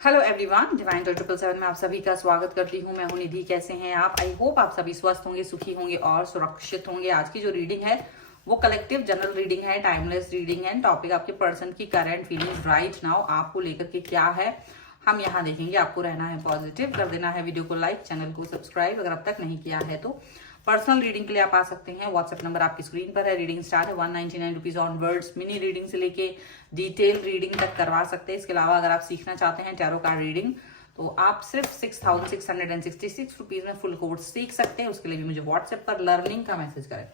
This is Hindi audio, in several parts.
हेलो एवरीवन, डिवाइन 777 में आप सभी का स्वागत करती हूँ। मैं हूँ निधि। कैसे हैं आप? आई होप आप सभी स्वस्थ होंगे, सुखी होंगे और सुरक्षित होंगे। आज की जो रीडिंग है वो कलेक्टिव जनरल रीडिंग है, टाइमलेस रीडिंग है। टॉपिक आपके पर्सन की करंट फीलिंग्स राइट नाउ आपको लेकर के क्या है, हम यहाँ देखेंगे। आपको रहना है पॉजिटिव, कर देना है वीडियो को लाइक, चैनल को सब्सक्राइब अगर अब तक नहीं किया है तो। पर्सनल रीडिंग के लिए आप आ सकते हैं। व्हाट्सएप नंबर आपकी स्क्रीन पर है। रीडिंग स्टार्ट है 199 rupees on words. Mini reading से लेके डिटेल रीडिंग तक करवा सकते हैं। इसके अलावा अगर आप सीखना चाहते हैं टैरो कार्ड रीडिंग तो आप सिर्फ 6,666 रुपीज में फुल कोर्स सीख सकते हैं। उसके लिए भी मुझे व्हाट्सएप पर लर्निंग का मैसेज करें।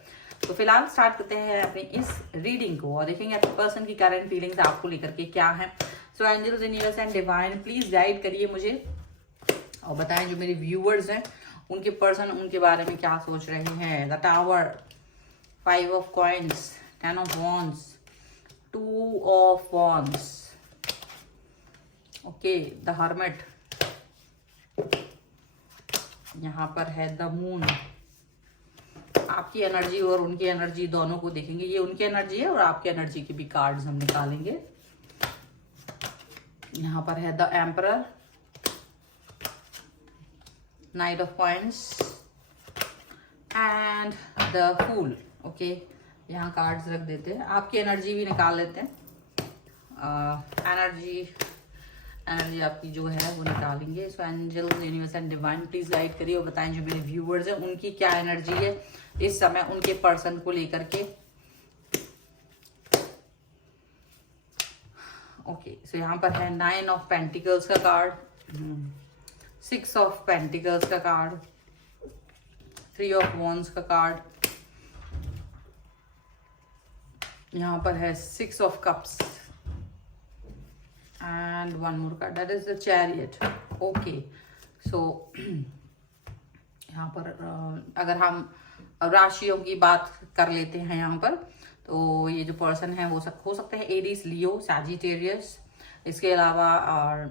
तो फिलहाल स्टार्ट करते हैं अपनी इस रीडिंग को और देखेंगे आपके पर्सन की करंट फीलिंग्स आपको लेकर के क्या है। So angels, universe and divine please guide करिए मुझे और बताएं जो मेरे व्यूअर्स हैं उनके पर्सन उनके बारे में क्या सोच रहे हैं। The tower, 5 of coins, 10 of wands, 2 of wands, okay, the hermit, यहाँ पर है द मून। आपकी एनर्जी और उनकी एनर्जी दोनों को देखेंगे। ये उनकी एनर्जी है और आपकी एनर्जी के भी कार्ड्स हम निकालेंगे। यहाँ पर है the emperor, knight of coins and the fool. Okay, यहाँ कार्ड्स रख देते हैं। आपकी एनर्जी भी निकाल लेते हैं। एनर्जी आपकी जो है वो निकालेंगे। So angels, universe and divine please guide करिए और बताएं जो मेरे व्यूअर्स हैं उनकी क्या एनर्जी है इस समय उनके पर्सन को लेकर के। ओके, सो यहाँ पर है 9 ऑफ पेंटिकल्स का कार्ड, 6 ऑफ पेंटिकल्स का कार्ड, 3 ऑफ वॉन्ड्स का कार्ड, यहाँ पर है 6 of cups and 1 more card, that is the chariot. Okay, so यहाँ पर अगर हम राशियों की बात कर लेते हैं यहाँ पर, तो ये जो पर्सन है वो हो सकते हैं एरीज, लियो, सैजिटेरियस, इसके अलावा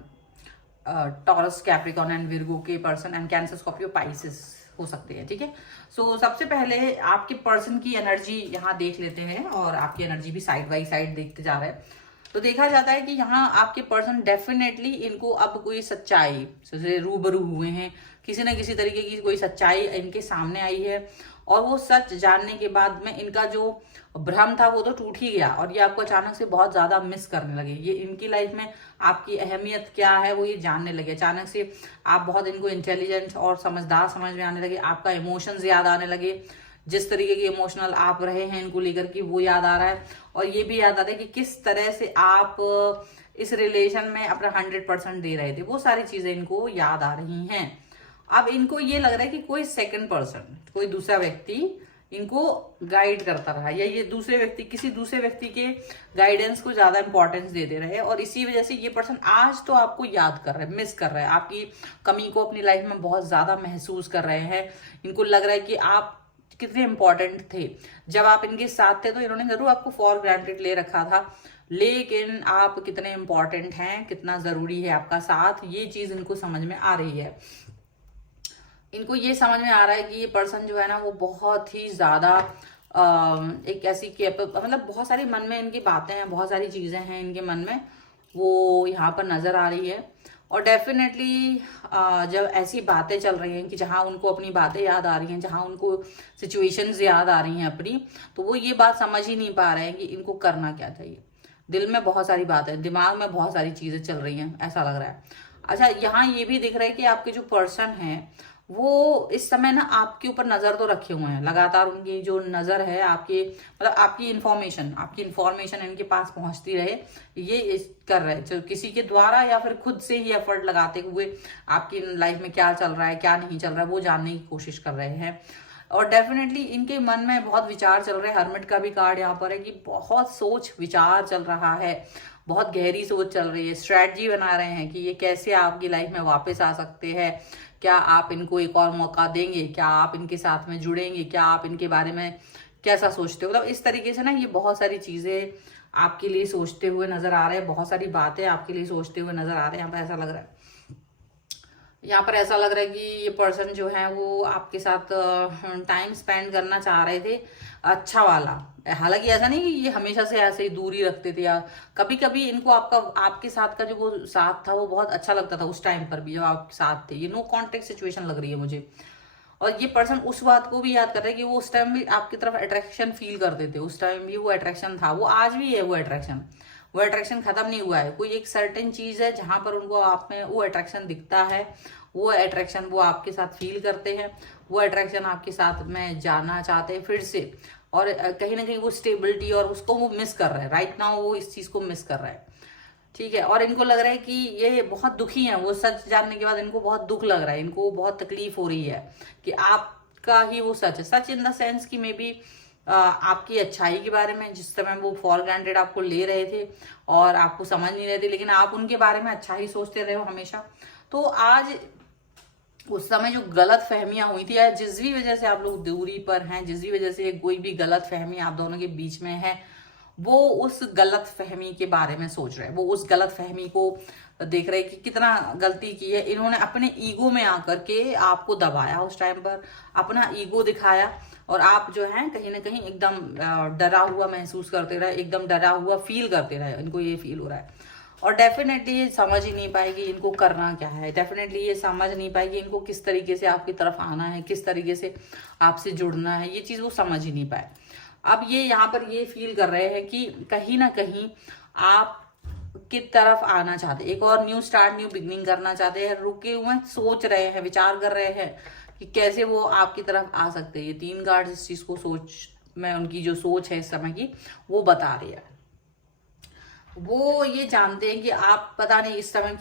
टॉरस, कैप्रिकॉर्न एंड विर्गो के person and cancer, Scorpio, Pisces हो सकते हैं। ठीक है, सो सबसे पहले आपके पर्सन की एनर्जी यहाँ देख लेते हैं और आपकी एनर्जी भी साइड बाई साइड देखते जा रहे हैं। तो देखा जाता है कि यहाँ आपके पर्सन डेफिनेटली इनको अब कोई सच्चाई से रूबरू हुए हैं। किसी न किसी तरीके की कोई सच्चाई इनके सामने आई है और वो सच जानने के बाद में इनका जो भ्रम था वो तो टूट ही गया और ये आपको अचानक से बहुत ज्यादा मिस करने लगे। ये इनकी लाइफ में आपकी अहमियत क्या है वो ये जानने लगे। अचानक से आप बहुत इनको इंटेलिजेंट और समझदार समझ में आने लगे। आपका इमोशंस याद आने लगे। जिस तरीके के इमोशनल आप रहे हैं इनको लेकर के वो याद आ रहा है और ये भी याद आ रहा है कि किस तरह से आप इस रिलेशन में अपना 100% दे रहे थे। वो सारी चीजें इनको याद आ रही हैं। अब इनको ये लग रहा है कि कोई सेकंड पर्सन, कोई दूसरा व्यक्ति इनको गाइड करता रहा या ये दूसरे व्यक्ति किसी दूसरे व्यक्ति के गाइडेंस को ज्यादा इंपॉर्टेंस दे दे रहे हैं और इसी वजह से ये पर्सन आज तो आपको याद कर रहे हैं, मिस कर रहे हैं। आपकी कमी को अपनी लाइफ में बहुत ज्यादा महसूस कर रहे हैं। इनको लग रहा है कि आप कितने इंपॉर्टेंट थे। जब आप इनके साथ थे तो इन्होंने जरूर आपको फॉर ग्रांटेड ले रखा था, लेकिन आप कितने इंपॉर्टेंट हैं, कितना जरूरी है आपका साथ, ये चीज इनको समझ में आ रही है। इनको ये समझ में आ रहा है कि ये पर्सन जो है ना वो बहुत ही ज्यादा एक ऐसी मतलब बहुत सारी मन में इनकी बातें हैं, बहुत सारी चीजें हैं इनके मन में, वो यहाँ पर नजर आ रही है। और डेफिनेटली जब ऐसी बातें चल रही हैं कि जहाँ उनको अपनी बातें याद आ रही हैं, जहाँ उनको सिचुएशंस याद आ रही हैं अपनी, तो वो ये बात समझ ही नहीं पा रहे हैं कि इनको करना क्या चाहिए। दिल में बहुत सारी बातें, दिमाग में बहुत सारी चीजें चल रही हैं, ऐसा लग रहा है। अच्छा, यहाँ ये भी दिख रहा है कि आपके जो पर्सन है वो इस समय ना आपके ऊपर नजर तो रखे हुए हैं। लगातार उनकी जो नजर है आपके, मतलब आपकी इंफॉर्मेशन इनके पास पहुंचती रहे, ये कर रहे हैं किसी के द्वारा या फिर खुद से ही एफर्ट लगाते हुए आपकी लाइफ में क्या चल रहा है क्या नहीं चल रहा है वो जानने की कोशिश कर रहे हैं। और डेफिनेटली इनके मन में बहुत विचार चल रहे हैं। हर्मिट का भी कार्ड यहाँ पर है कि बहुत सोच विचार चल रहा है, बहुत गहरी सोच चल रही है। स्ट्रैटेजी बना रहे हैं कि ये कैसे आपकी लाइफ में वापस आ सकते हैं। क्या आप इनको एक और मौका देंगे, क्या आप इनके साथ में जुड़ेंगे, क्या आप इनके बारे में कैसा सोचते हो। मतलब इस तरीके से ना ये बहुत सारी चीजें आपके लिए सोचते हुए नजर आ रहे हैं, बहुत सारी बातें आपके लिए सोचते हुए नजर आ रहे हैं। यहाँ पर ऐसा लग रहा है कि ये पर्सन जो है वो आपके साथ टाइम स्पेंड करना चाह रहे थे। अच्छा वाला। हालांकि ऐसा नहीं कि ये हमेशा से ऐसे ही दूरी रखते थे, या कभी कभी इनको आपका आपके साथ का जो वो साथ था वो बहुत अच्छा लगता था उस टाइम पर भी जब आप साथ थे। ये नो कॉन्टेक्ट सिचुएशन लग रही है मुझे। और ये पर्सन उस बात को भी याद कर रहे हैं कि वो उस टाइम भी आपकी तरफ अट्रैक्शन फील करते थे, उस टाइम भी वो अट्रैक्शन था, वो आज भी है वो अट्रैक्शन खत्म नहीं हुआ है। कोई एक सर्टेन चीज है जहां पर उनको आप में वो अट्रैक्शन दिखता है, वो अट्रैक्शन वो आपके साथ फील करते हैं, वो अट्रैक्शन आपके साथ में जाना चाहते हैं फिर से। और कहीं ना कहीं वो स्टेबिलिटी और उसको वो मिस कर रहे हैं राइट नाउ, वो इस चीज को मिस कर रहे हैं। ठीक है, और इनको लग रहा है कि ये बहुत दुखी हैं, वो सच जानने के बाद इनको बहुत दुख लग रहा है, इनको बहुत तकलीफ हो रही है कि आपका ही वो सच है। सच इन द सेंस कि मे बी आपकी अच्छाई के बारे में जिस समय वो फॉर ग्रांटेड आपको ले रहे थे और आपको समझ नहीं रहे थे, लेकिन आप उनके बारे में अच्छा ही सोचते रहे हो हमेशा। तो आज उस समय जो गलत फहमियां हुई थी, या जिस भी वजह से आप लोग दूरी पर हैं, जिस भी वजह से कोई भी गलत फहमी आप दोनों के बीच में है, वो उस गलत फहमी के बारे में सोच रहे हैं, वो उस गलत फहमी को देख रहे हैं कि कितना गलती की है इन्होंने, अपने ईगो में आकर के आपको दबाया उस टाइम पर, अपना ईगो दिखाया, और आप जो है कहीं ना कहीं एकदम डरा हुआ महसूस करते रहे, एकदम डरा हुआ फील करते रहे, इनको ये फील हो रहा है। और डेफिनेटली ये समझ ही नहीं पाएगी इनको करना क्या है, डेफिनेटली ये समझ नहीं पाएगी इनको किस तरीके से आपकी तरफ आना है, किस तरीके से आपसे जुड़ना है, ये चीज वो समझ ही नहीं पाए। अब ये यहाँ पर ये फील कर रहे हैं कि कहीं ना कहीं आप की तरफ आना चाहते हैं, एक और न्यू स्टार्ट, न्यू बिगनिंग करना चाहते हैं, रुके हुए सोच रहे हैं, विचार कर रहे हैं कि कैसे वो आपकी तरफ आ सकते हैं। ये 3 कार्ड इस चीज को सोच में, उनकी जो सोच है इस समय की वो बता रही है। वो ये जानते हैं कि आप पता नहीं इस समय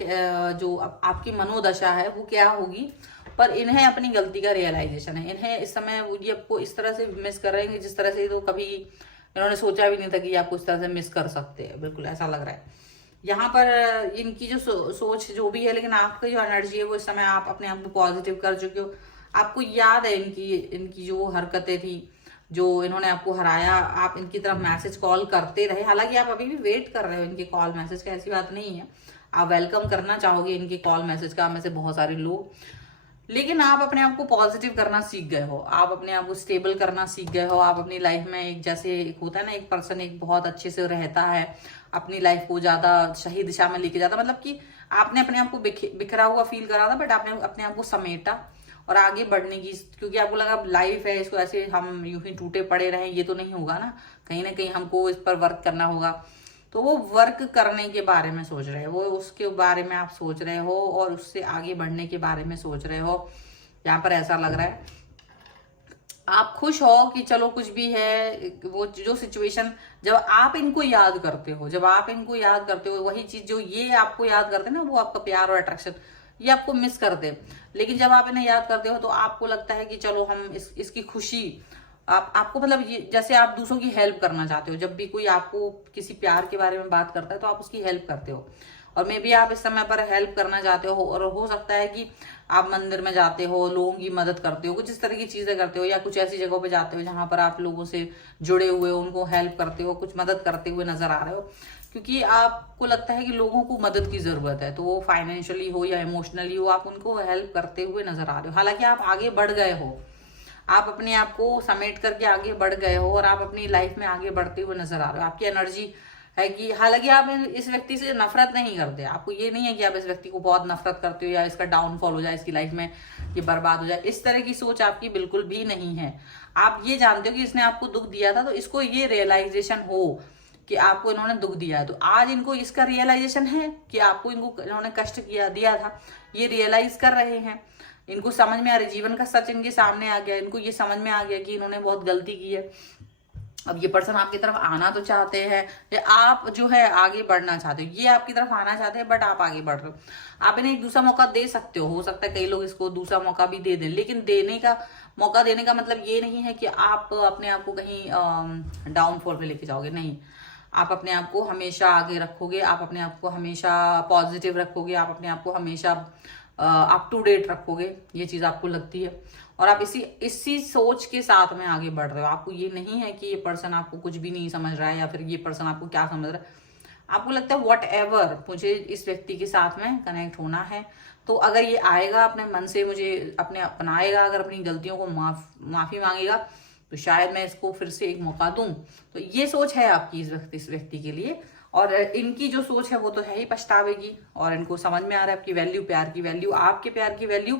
जो आपकी मनोदशा है वो क्या होगी, पर इन्हें अपनी गलती का रियलाइजेशन है। इन्हें इस समय ये आपको इस तरह से मिस कर रहे हैं जिस तरह से तो कभी इन्होंने सोचा भी नहीं था कि आपको इस तरह से मिस कर सकते हैं, बिल्कुल ऐसा लग रहा है यहाँ पर। इनकी जो सोच जो भी है, लेकिन आपकी जो एनर्जी है वो इस समय आप अपने आप को पॉजिटिव कर चुके हो। आपको याद है इनकी जो हरकतें थी, जो इन्होंने आपको हराया, आप इनकी तरफ मैसेज कॉल करते रहे। हालांकि आप अभी भी वेट कर रहे हो इनके कॉल मैसेज का, ऐसी बात नहीं है, आप वेलकम करना चाहोगे इनके कॉल मैसेज का, में से बहुत सारे लोग। लेकिन आप अपने आप को पॉजिटिव करना सीख गए हो, आप अपने आप को स्टेबल करना सीख गए हो। आप अपनी लाइफ में एक जैसे एक होता है ना, एक पर्सन एक बहुत अच्छे से रहता है, अपनी लाइफ को ज्यादा सही दिशा में लेके जाता, मतलब कि आपने अपने आप को बिखरा हुआ फील करा था, बट आपने अपने आप को समेटा और आगे बढ़ने की, क्योंकि आपको लगा लाइफ है, इसको ऐसे हम यूं ही टूटे पड़े रहे ये तो नहीं होगा ना कहीं हमको इस पर वर्क करना होगा। तो वो वर्क करने के बारे में सोच रहे हो, वो उसके बारे में आप सोच रहे हो और उससे आगे बढ़ने के बारे में सोच रहे हो। यहाँ पर ऐसा लग रहा है आप खुश हो कि चलो कुछ भी है, वो जो सिचुएशन जब आप इनको याद करते हो, जब आप इनको याद करते हो, वही चीज जो ये आपको याद करते हैं ना, वो आपका प्यार और अट्रैक्शन ये आपको मिस करते हैं। लेकिन जब आप इन्हें याद करते हो तो आपको लगता है कि चलो हम इसकी खुशी आपको मतलब ये जैसे आप दूसरों की हेल्प करना चाहते हो। जब भी कोई आपको किसी प्यार के बारे में बात करता है तो आप उसकी हेल्प करते हो, और मे बी आप इस समय पर हेल्प करना चाहते हो, और हो सकता है कि आप मंदिर में जाते हो, लोगों की मदद करते हो, कुछ इस तरह की चीजें करते हो, या कुछ ऐसी जगहों पे जाते हो जहां पर आप लोगों से जुड़े हुए हो, उनको हेल्प करते हो, कुछ मदद करते हुए नजर आ रहे हो, क्योंकि आपको लगता है कि लोगों को मदद की जरूरत है। तो वो फाइनेंशियली हो या इमोशनली हो, आप उनको हेल्प करते हुए नजर आ रहे हो। हालांकि आप आगे बढ़ गए हो, आप अपने आप को समेट करके आगे बढ़ गए हो, और आप अपनी लाइफ में आगे बढ़ते हुए नजर आ रहे हो। आपकी एनर्जी है कि हालांकि आप इस व्यक्ति से नफरत नहीं करते, आपको ये नहीं है कि आप इस व्यक्ति को बहुत नफरत करते हो या इसका डाउनफॉल हो जाए, इसकी लाइफ में ये बर्बाद हो जाए, इस तरह की सोच आपकी बिल्कुल भी नहीं है। आप ये जानते हो कि इसने आपको दुख दिया था, तो इसको ये रियलाइजेशन हो कि आपको इन्होंने दुख दिया है, तो आज इनको इसका रियलाइजेशन है कि आपको इन्होंने कष्ट दिया था, ये रियलाइज कर रहे हैं, इनको समझ में आ रही, जीवन का सच इनके सामने आ गया, इनको ये समझ में आ गया कि इन्होंने बहुत गलती की है। अब ये पर्सन आपकी तरफ आना तो चाहते हैं, या आप जो है आगे बढ़ना चाहते हो, ये आपकी तरफ आना चाहते हैं बट आप आगे बढ़ रहे हो। आप इन्हें एक दूसरा मौका दे सकते हो सकता है कई लोग इसको दूसरा मौका भी दे दें, लेकिन मौका देने का मतलब ये नहीं है कि आप अपने आप को कहीं डाउनफॉल पे लेके जाओगे, नहीं। आप अपने आप को हमेशा आगे रखोगे, आप अपने आप को हमेशा पॉजिटिव रखोगे, आप अपने आप को हमेशा अप टू डेट रखोगे, ये चीज आपको लगती है, और आप इसी सोच के साथ में आगे बढ़ रहे हो। आपको ये नहीं है कि ये पर्सन आपको कुछ भी नहीं समझ रहा है, या फिर ये पर्सन आपको क्या समझ रहा है। आपको लगता है वॉट एवर, मुझे इस व्यक्ति के साथ में कनेक्ट होना है, तो अगर ये आएगा अपने मन से मुझे अपने अपनाएगा, अगर अपनी गलतियों को माफी मांगेगा, तो शायद मैं इसको फिर से एक मौका दूं। तो ये सोच है आपकी इस व्यक्ति के लिए, और इनकी जो सोच है वो तो है ही पछतावे की, और इनको समझ में आ रहा है आपकी वैल्यू, प्यार की वैल्यू, आपके प्यार की वैल्यू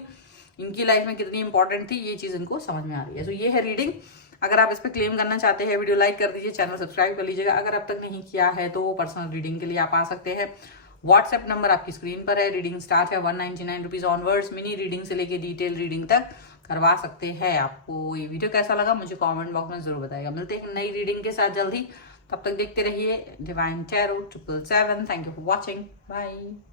इनकी लाइफ में कितनी इंपॉर्टेंट थी, ये चीज इनको समझ में आ रही है। तो ये है रीडिंग। अगर आप इस पर क्लेम करना चाहते हैं, वीडियो लाइक कर दीजिए, चैनल सब्सक्राइब कर लीजिएगा। अगर अब तक नहीं किया है तो पर्सनल रीडिंग के लिए आप आ सकते हैं। व्हाट्सएप नंबर आपकी स्क्रीन पर है। रीडिंग स्टार्ट है 199 रुपीज ऑनवर्ड्स। मिनी रीडिंग से लेके डिटेल रीडिंग तक करवा सकते हैं। आपको ये वीडियो कैसा लगा मुझे कमेंट बॉक्स में जरूर बताइएगा। मिलते हैं नई रीडिंग के साथ जल्दी, तब तक देखते रहिए divine tarot 777। Thank you for watching, bye.